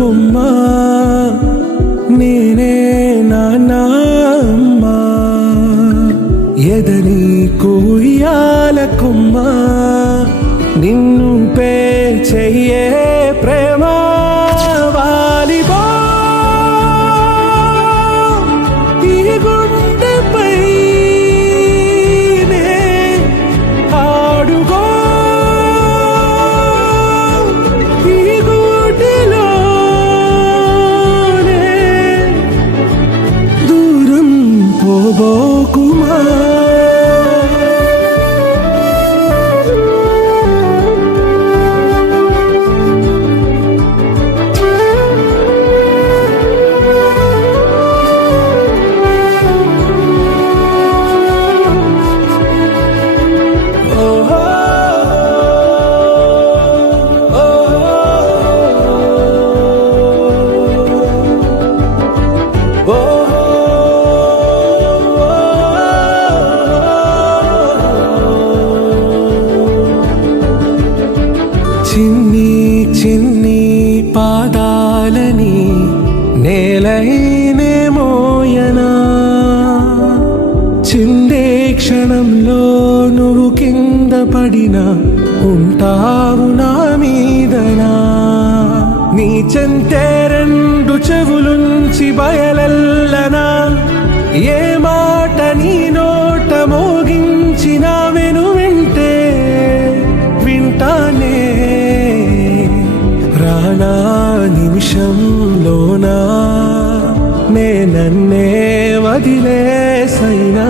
బొమ్మ నేనే నాన్నమ్మ ఎదని కొయ్యాల కొమ్మ నిన్ను పే చెయ్యే ప్రేమ వాలిబా ఈ గుండెపై నే ఆడుగో ఈ గుడిలోనే దూరం పోబోకుమా చిన్ని చిన్ని పాదాలని నేలైనే మోయనా చిందే క్షణంలో నువ్వు కింద పడినా ఉంటావు నా మీదనా నీ చెంతే రెండు చెవులుంచి బయలెల్లనా ఏ మాట నీ నోట మోగించిన వెను వింటే వింటానే రానా నిమిషంలోనా నే నన్నే వదిలేసైనా